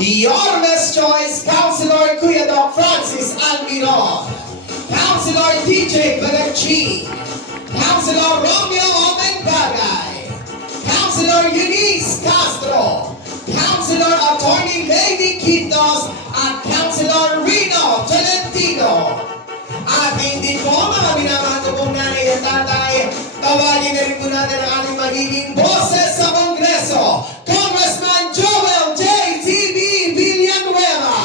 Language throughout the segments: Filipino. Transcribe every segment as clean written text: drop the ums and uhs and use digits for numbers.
Yormes Choice, Councilor Kuya Doc Francis Almiro, Councilor DJ Bagacci, Councilor Romeo Omenbagay, Councilor Eunice Castro, Councilor Attorney Lady Quitos, at Councilor Rino Tolentino. At hindi po mga minamahal ko pong nanay at tatay, tawagin na rin po natin ang ating magiging boses sa Kongreso, Congressman Joel J. T.B. Villanueva.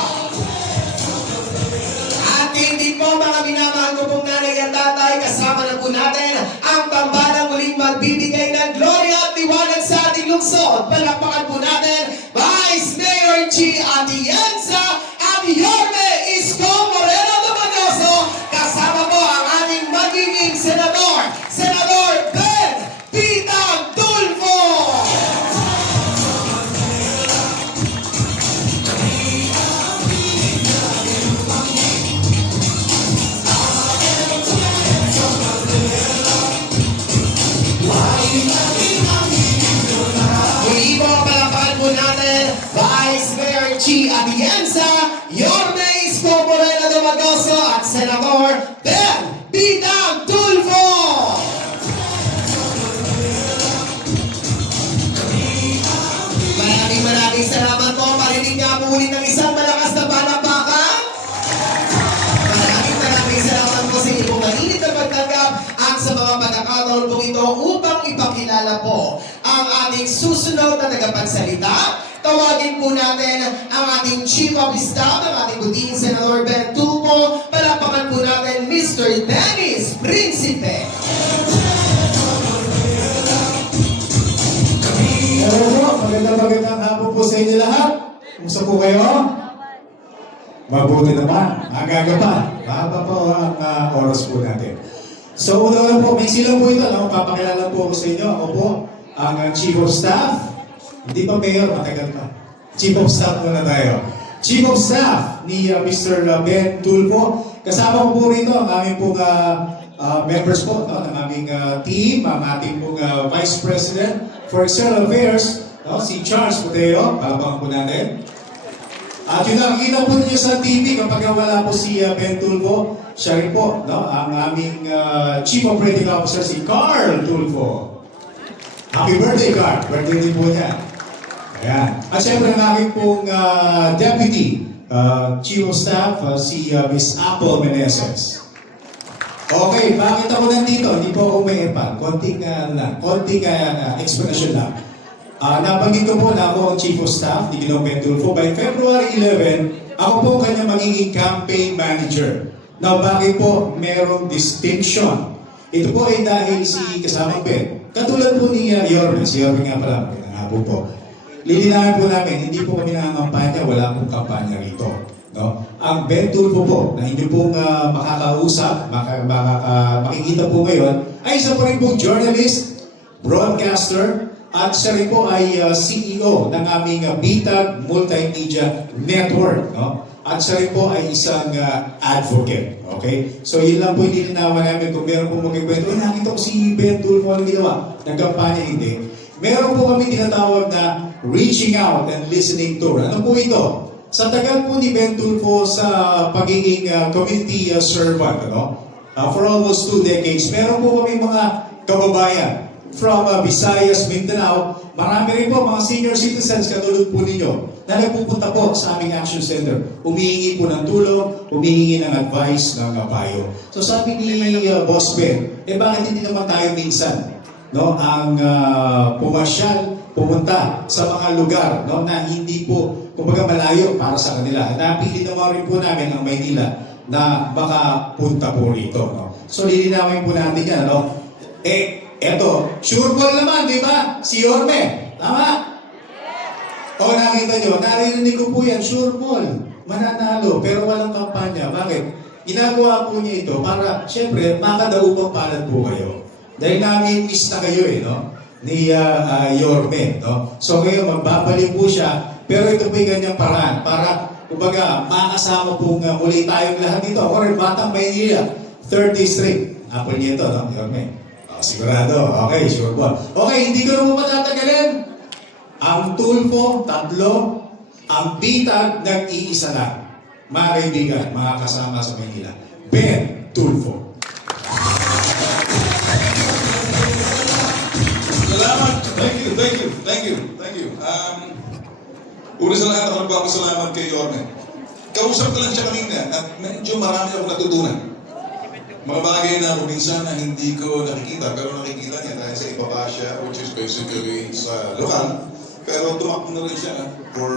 At hindi po mga minamahal ko pong nanay at tatay, kasama na po natin ang tambalang muling magbibigay ng gloria at liwanag sa ating lungsod. Palakpakan po natin, Vice Mayor G. Atienza at Yorme Isko Moreno Dumagoso, kasama po ang ating magiging senador, Senador Ben Pitang Tulfo. Muli po, palakpakan po natin, Vice Mayor G. Atienza, Yorme Isko Moreno Dumagoso, at Senador Ben Pitang Tulfo. Maraming salamat po. Marinig nga po ulit ng isang malakas na palakpakan. Maraming salamat po sa inyong mainit na pagtanggap at sa mga pagkakataon po ito upang ipakilala po ang ating susunod na tagapagsalita. Tawagin po natin ang ating Chief of Staff, ang ating buting Senador Ben Tulfo. Palakpakan po natin Mr. Dennis Principe. Hello po, magandang hapon po sa inyo lahat. Kumusta po kayo? Mabuti naman, agaga pa. Mahaba po ang oras po natin. So, una po, may silang po ito. Papakilala po ako sa inyo. Ako po, ang Chief of Staff. Hindi pa Mayor, matagal pa. Chief of Staff muna tayo. Chief of Staff ni Mr. Ben Tulfo. Kasama ko po rito ang aming pong members po ng aming team, ang ating pong Vice President for External Affairs, si Charles Mateo. Palabang po natin. At yun nakikita po ninyo sa TV kapag wala po si Ben Tulfo, siya rin po, ang aming Chief Operating Officer, si Carl Tulfo. Happy birthday, Carl! Birthday din po niya. Ayan. At syempre ang aming pong Deputy Chief of Staff, si Miss Apple Meneses. Okay, bakit ako nandito? Hindi po ako may epa. Konting explanation lang. Nabanggit ko po na ako ang Chief of Staff ni Ginoong Ben Tulfo. By February 11, ako po ang kanyang magiging campaign manager. Now, bakit po merong distinction? Ito po ay dahil si kasamang Ben. Katulad po ni Yorme. Si Yorme nga pala. Hapon po. Lilinahan po namin, hindi po kami nangangampanya, wala pong kampanya rito. No? Ang Ben Tulfo po, na hindi pong makakausap, makikita po ngayon, ay isa po rin pong journalist, broadcaster, at siya rin po ay CEO ng aming Bitag Multimedia Network. No? At siya rin po ay isang advocate. Okay? So yun lang po yung nilinawan namin. Kung meron po magkikwento, nakita ko si Ben Tulfo ang ginawa. Nagkampanya hindi. Meron po kami tinatawag na reaching out and listening tour. Ano po ito? Sa tagal po ni Ben Tulfo sa pagiging community servant, for almost 2 decades, meron po kami mga kababayan from Visayas, Mindanao. Marami rin po mga senior citizens katulad po ninyo na nagpupunta po sa aming action center. Humihingi po ng tulong, humihingi ng advice, ng payo. So sabi ni Boss Ben, bakit hindi naman tayo minsan ang pumasyal, pumunta sa mga lugar na hindi po, kumbaga malayo para sa kanila. Napili naman rin po namin ang Maynila na makapunta po rito. So lilinawin po natin yan. Eto, sure call naman, di ba? Si Yorme. Tama? O nakita nyo, narinig ko po yan, sure call. Mananalo, pero walang kampanya. Bakit? Ginagawa po niya ito para, syempre, makadaupang palad po kayo. Dahil namin-miss na kayo ni Yorme. So kayo, magbabalik po siya, pero ito po yung ganyang paraan para, kumbaga, makasama po muli tayong lahat dito. Ako rin, Batang Maynila, 3rd District. Apple niya ito, Yorme. Sigurado. Okay, sure po. Okay, hindi ko naman matatagalin. Ang Tulfo, 3. Ang bitag nag-iisa lang. Mga kaibigan, mga kasama sa Maynila. Ben Tulfo. Salamat. Thank you. Una sa lahat, ako nagpapasalamat kay Yorme. Kausap ko lang siya kanina at medyo marami akong natutunan. Mga bagay na kung minsan na hindi ko nakikita, pero nakikita niya dahil sa ibaba siya, which is basically sa lokal. Pero tumakbo na rin siya for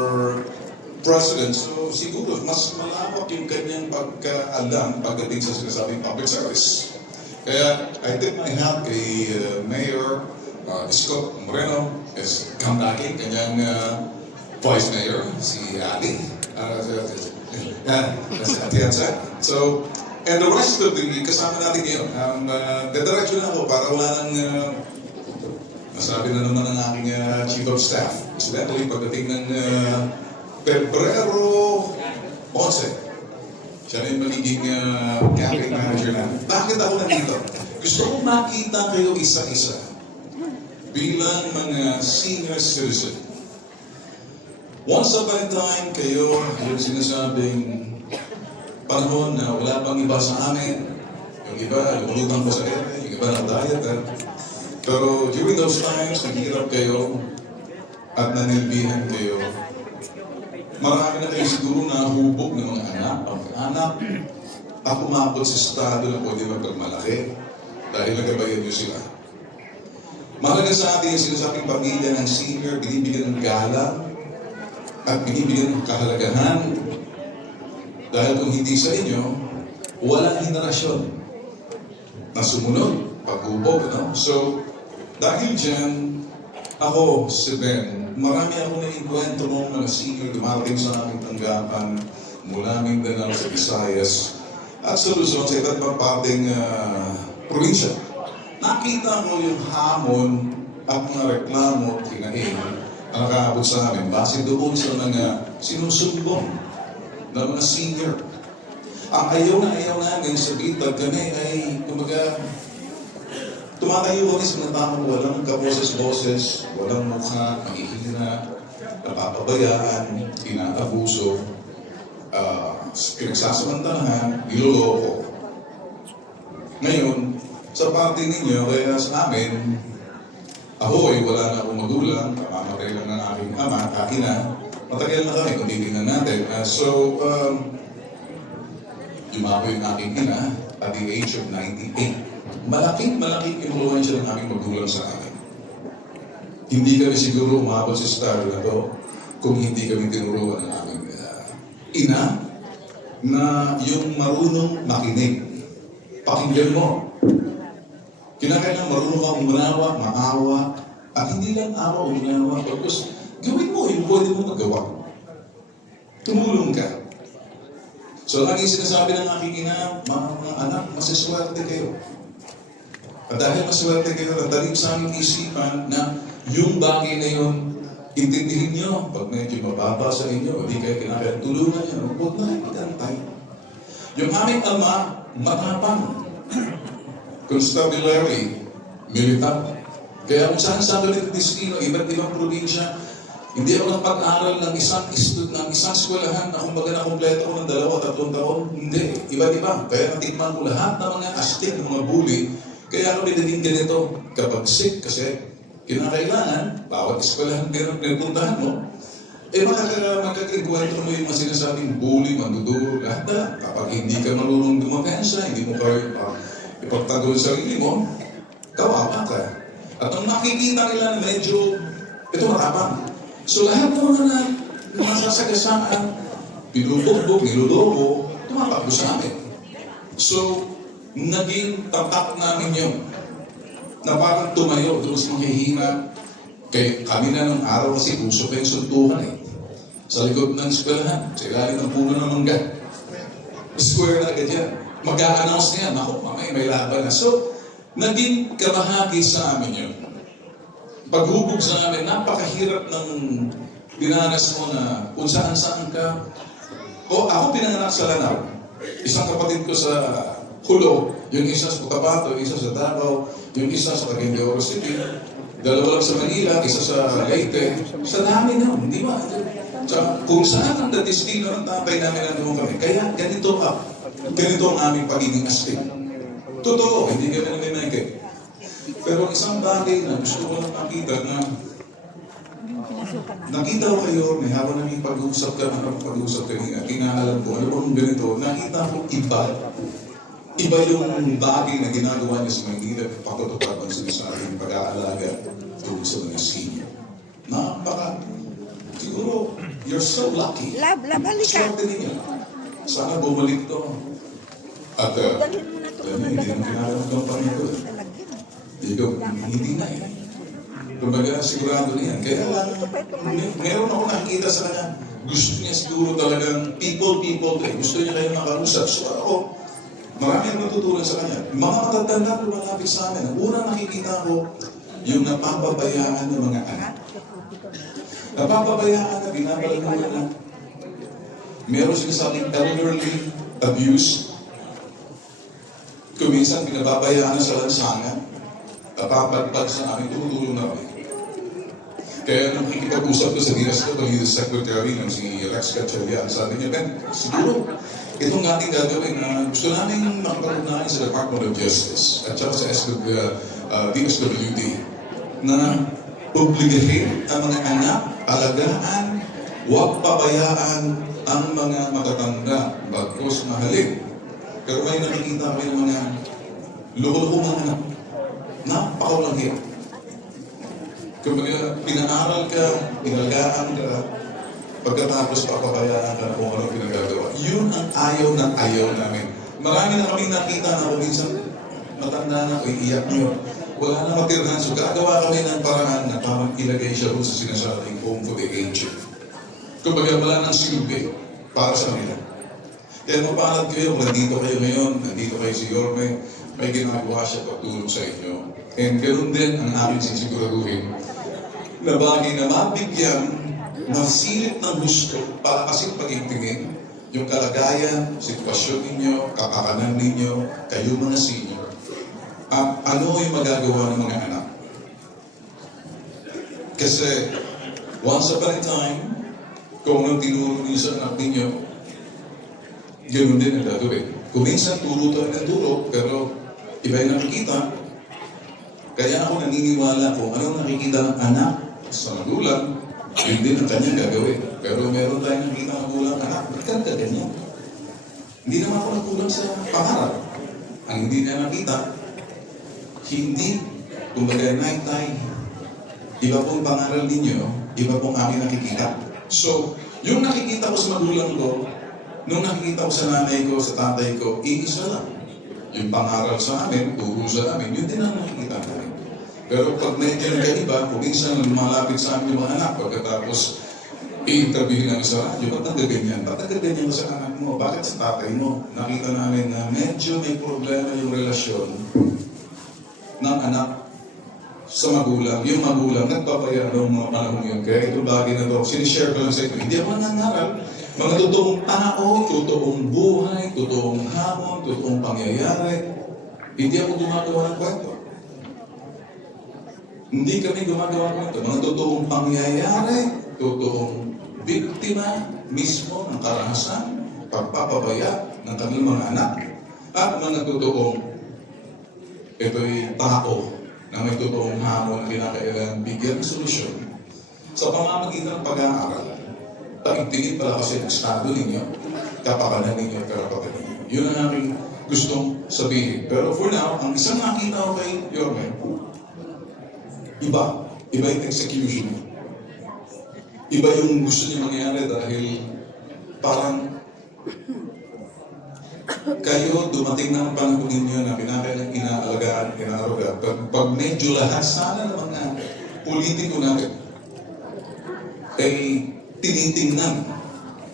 president. So siguro mas malawak yung kanyang pagkaalam pagdating sa sinasabing public service. Kaya I tip my hat kay Mayor Isko Moreno is comeback kanyang Vice Mayor, si Ali. Si Atienza. So, and the rest of the kasama natin ngayon. Dediretso na ako para wala nang nasabi na naman ng aking Chief of Staff. Incidentally, pagdating ng Pebrero 11, siya na yung magiging campaign manager namin. Bakit ako nandito? Gusto ko makita kayo isa-isa bilang mga senior citizen. Once upon a time, kayo yung sinasabing panahon na wala pang iba sa amin. Yung iba, lumulutang po sa ere, yung iba na-diet. Pero during those times, naghihirap kayo at nanilbihan kayo. Marami na kayo siguro nahubog ng mga anak, pag-anak, at umabot sa estado na pwede magpagmalaki dahil nagabayan nyo sila. Mahalaga sa atin yung sinasabing pamilya ng senior, binibigyan ng galang, at binibigyan ng kahalagahan dahil kung hindi sa inyo, walang henerasyon na sumunod, paghubog, no? So, dahil dyan, ako, si Ben, marami ako na-enkwentro ng mga senior dumating sa aming tanggapan mula Mindanao sa Visayas at sa Luzon, sa iba't ibang parting probinsya. Nakita ko yung hamon at mga reklamo at hinahin ang nakaabot sa amin base doon sa mga sinusumbong ng mga senior. Ang ayaw namin sa bitag kami ay kumbaga tumatayo kami sa mga taong walang kaboses-boses, walang mukha, mahihina, napapabayaan, inaabuso, pinagsasamantalahan, niloloko. Ngayon, sa parte ninyo, kaya sa amin, ako ay wala na akong magulang, kamamatay lang ng aking ama, ina. Matagal na kami kung titignan natin. Yumako yung aking ina at the age of 98. Malaking influensya ng aming magulang sa akin. Hindi kami siguro umabot sa estado na to kung hindi kami tinuruan ng aming ina na yung marunong makinig. Pakinggan mo. Kinakailangan marunong kang umunawa, maawa, at hindi lang awa o umunawa, pagkos gawin mo yung pwede mo magawa. Tumulong ka. So, lagi sinasabi ng aking ina, mga anak, masaswerte kayo. At dahil maswerte kayo, natalim sa aming isipan na yung bagay na yun, intindihin nyo. Pag medyo mababa sa inyo, hindi kayo kinakailangan, tulungan nyo. Huwag na ikantay. Yung aming ama, matapang. Constabulary, militar. Kaya kung saan sa akin ng destino, iba't ibang probinsya, hindi ako napag-aral ng isang eskwelahan na kumbaga na kompleto ko ng 2-3 taon. Hindi, iba't iba. Kaya natikman ko lahat ng mga astig, ng mga bully. Kaya kami naging ganito. Kapag sick, kasi kinakailangan, bawat eskwelahan pinagpuntahan mo, makakagkwento mo yung mga sinasabing bully, manduduro, lahat na. Kapag hindi ka marunong dumapensa, hindi mo kayo ipagtanggol sa sarili mo, kawawa ka. At ang makikita nila na medyo, ito matapang. So lahat ng mga masasagasaan, pinubugbog, niloloko, tumatakbo sa amin. So, naging tatak namin yun. Na parang tumayo, tapos mahihina. Kaya kami na nung araw kasi puso pa yung suntukan eh. Sa likod ng eskwelahan, sa ilalim ng puno ng mangga. Square na agad yan. Mag-a-announce niya, ako, mamay, may laban na. So, naging kabahagi sa amin yun. Paghubog sa amin, napakahirap ng dinanas mo na kung saan-saan ka. O ako pinanganak sa Lanao. Isang kapatid ko sa Hulo, yung isa sa Cotabato, yung isa sa Davao, yung isa sa Cagayan de Oro City, 2 lang sa Manila, isa sa Leyte. Sa dami na, di ba? Tsaka kung saan ang destino ng tatay namin nandoon kami. Kaya ganito ang aming pagiging astig. Totoo, hindi kami naminagay. Pero isang bagay na gusto ko lang makita na nakita ko kayo, may habang namin pag-uusap kanina, kinaalam ko, ano bang ganito, nakita ko iba yung bagay na ginagawa niya sa Manila, pakutupad ang sinasabing pag-aalaga tungkol sa mga senior. Siguro, you're so lucky. Lab, halika. Swerte ninyo. Sana bumalik to. At, Dalhin mo na ito. hindi na kinakaroon pa nito. Hindi na eh. Kumbaga, sigurado na yan. Kaya lang, meron ako nakikita sa kanya. Gusto niya siguro talagang people. Gusto niya kayo makausap. So ako, marami ang natutunan sa kanya. Mga matatanda lumalapit sa amin. Ang unang nakikita ko, yung napapabayaan ng mga anak. Napapabayaan na binabalagawa na. Meron sinasabing elderly abuse. Kuminsan, binababayaan na sa lansangan. Napapadpad sa amin, tumutulong na kami. Kaya nung kikipag-usap ko sa DSW Secretary ng si Rex Gatchalian, sabi niya, Ben, siguro, itong ating gagawin na gusto namin makapag-ugnayan sa Department of Justice at saka sa DSWD na obligahin ang mga anak, alagaan, huwag pabayaan ang mga matatanda, bagkos mahalin. Pero may nakikita kami ng mga loko-loko mga anak. Napakawalang hiya. Kumbaga, pinaaral ka, pinalagaan ka, pagkatapos papabayaan ka kung ano pinagagawa. Yun ang ayaw namin. Marami na kaming nakita na kung minsan matanda na, iiyak nyo. Wala na matirhan. So, gagawa kami ng paraan na parang ilagay siya sa sinasabing home for the aged. Kumbaga, wala nang silbi para sa kanila. Kaya mapalad kayo, kung nandito kayo ngayon, nandito kayo si Yorme, may ginagawa siya pagtulong sa inyo. And ganoon din ang aming sisiguraduhin na bagay na mabigyan, masilip ng gusto para kasing pag-ibigin yung kalagayan, sitwasyon ninyo, kapakanan ninyo, kayo mga senior. At ano yung magagawa ng mga anak? Kasi once upon a time, kung anong tinuro niyo sa anak ninyo, ganoon din ang gagawin. Kung minsan turo tayo ng turo, pero iba yung nakikita. Kaya ako naniniwala kung anong nakikita ng anak sa magulang, yun din ang kanyang gagawin. Pero meron tayong nakikita ng magulang, anak, ba't ka ganyan? Hindi naman ako nagkulang sa pangarap. Ang hindi na nakita, hindi, kumbaga night-time, iba pong pangaral ninyo, iba pong aking nakikita. So, yung nakikita ko sa magulang ko, nung nakikita ko sa nanay ko, sa tatay ko, iisa lang. Yung pangaral sa amin, turo sa amin, yun din ang nakikita namin. Pero pag medyo nagkaiba, kung minsan lumalapit sa amin yung mga anak, pagkatapos i-interview namin sa radyo, ba't nagaganyan? Ba't nagaganyan sa anak mo? Bakit sa tatay mo? Nakita namin na medyo may problema yung relasyon ng anak sa magulang. Yung magulang, nagpapaya ng mga panahon yun. Kaya ito bagay na to, sinishare ko lang sa ito. Hindi ako nangangaral. Mga totoong tao, totoong buhay, totoong hamon, totoong pangyayari. Hindi ako gumagawa ng kwento. Hindi kami gumagawa ng kwento. Mga totoong pangyayari, totoong biktima mismo ng karahasan, pagpapabaya ng kanilang mga anak, at mga totoong ito'y tao na may totoong hamon na kinakailangan bigyan ng solusyon sa pamamagitan ng pag-aaral. Paigtingin pala kasi ng estado ninyo, kapakanan ninyo, karapatan ninyo. Yun ang aking gustong sabihin. Pero for now, ang isang nakita ko kay Yorme, iba yung execution. Iba yung gusto niya mangyari dahil parang kayo dumating na ang panahon ninyo na pinakailang inaalagaan, inaruga. Pag medyo lahat sana ng mga politiko natin ay tinitingnan,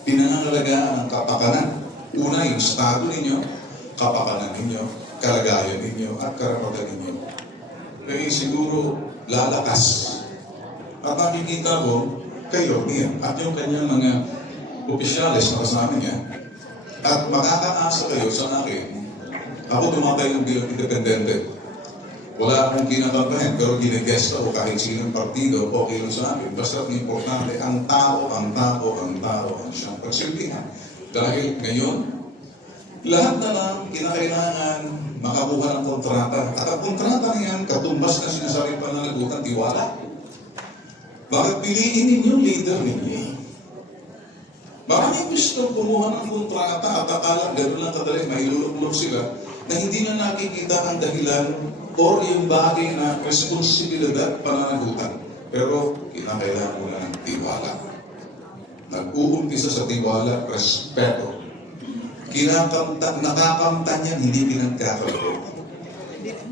pinangangalagaan ang kapakanan. Una, yung estado ninyo, kapakanan ninyo, kalagayan ninyo, at karapatan ninyo. Kaya siguro lalakas. At nakikita ko, kayo, niya, at yung kanyang mga opisyalis na kasama niya, at makakaasa kayo sa akin, ako tumatay ng bilang independente. Wala akong kinakampihan, pero ginagesta ko kahit sinong partido, okay lang sa akin. Basta ang importante, ang tao ang siyang pagsilbihan. Dahil ngayon, lahat na lang kinakailangan makakuha ng kontrata. At ang kontrata na yan, katumbas na sinasabing pananagutan, tiwala. Bakit piliin ninyo leader ninyo? Maraming gusto kumuha ng kontrata at akala gano'n lang kadali, may lulok sila na hindi na nakikita ang dahilan o yung bagay na responsibilidad pananagutan. Pero kinakailangan mo na ng tiwala. Nag-uumpisa sa tiwala, respeto. Nakakamtan yan, hindi pinagkakalaro.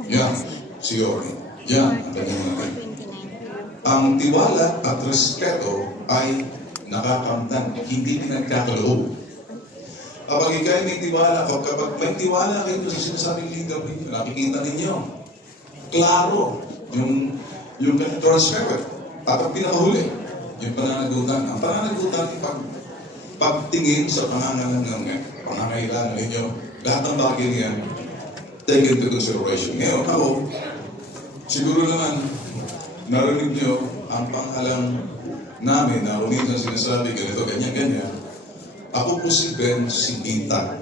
Yan, si Yori. Yan, ang kanyang natin. Ang tiwala at respeto ay nakakamtan, hindi pinagkakaloob. Kapag ikay may tiwala, kapag may tiwala kayo sa sinasabing leader ninyo, nakikita ninyo, klaro, yung transparent. At ang pinakahuli, yung pananagutan. Ang pananagutan, pagtingin sa pangangailangan ninyo, lahat ng bagay niyan, take into consideration. Ngayon, ako, siguro naman, narinig nyo ang pangalan namin na minsan sinasabi, ganito, ganyan, ganyan. Ako po si Ben Sibita.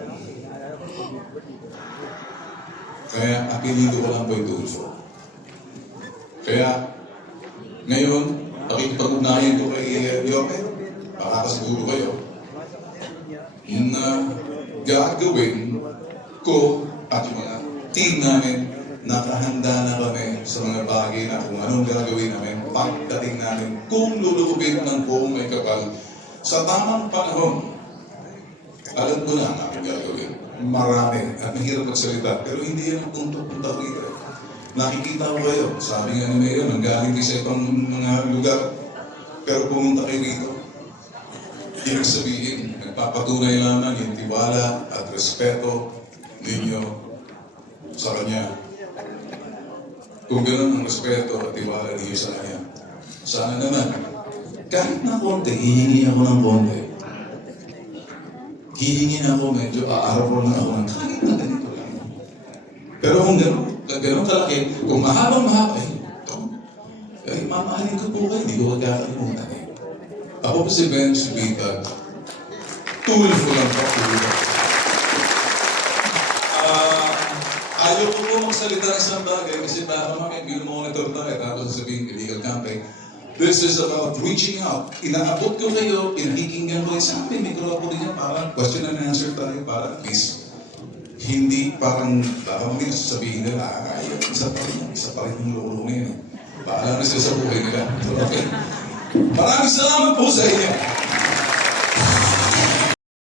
Kaya apelido ko lang po ito Tulfo. Kaya ngayon, pakikipag-ugnayan ko kay Yoke, makakasiguro kayo, na gagawin ko at yung mga team namin, nakahanda na kami sa mga bagay na kung anong gagawin namin, pagdating namin, kung lulubin ng buong may kapal, sa tamang panahon, alam ko na ang aking gagawin. Marami at mahirap magsalita, pero hindi yan ang punta rito. Nakikita ko kayo, sabi nga ni Mayor, nanggaling kayo sa ibang mga lugar, pero pumunta kayo rito. Ibig sabihin, nagpapatunay lamang yung tiwala at respeto ninyo sa Kanya. Kung ganoon ang respeto at tiwala ninyo sa Kanya, sana naman, kahit na konti, hihingi ako ng konti. Hihingin ako, medyo aarapon na ako ng kahit na ganito lang. Pero kung gano'n kalaki, kung mahaba, eh, mamahalin ko po kayo, hindi ko magkakalimutan eh. Ako po si Ben Sibita, Tulfo lang po. Ayaw ko po magsalita ng isang bagay kasi baka mamaya monitor tayo tapos sasabihin illegal camping. This is about reaching out. Inaabot ko kayo, pinakikinggan ko sa akin, mikropono niya, parang question and answer tayo, para at least hindi parang, baka mamaya sasabihin nila, ayaw, isa pa rin yung lulungin. Bahala na sila sa buhay nila. Okay? Maraming salamat po sa inyo.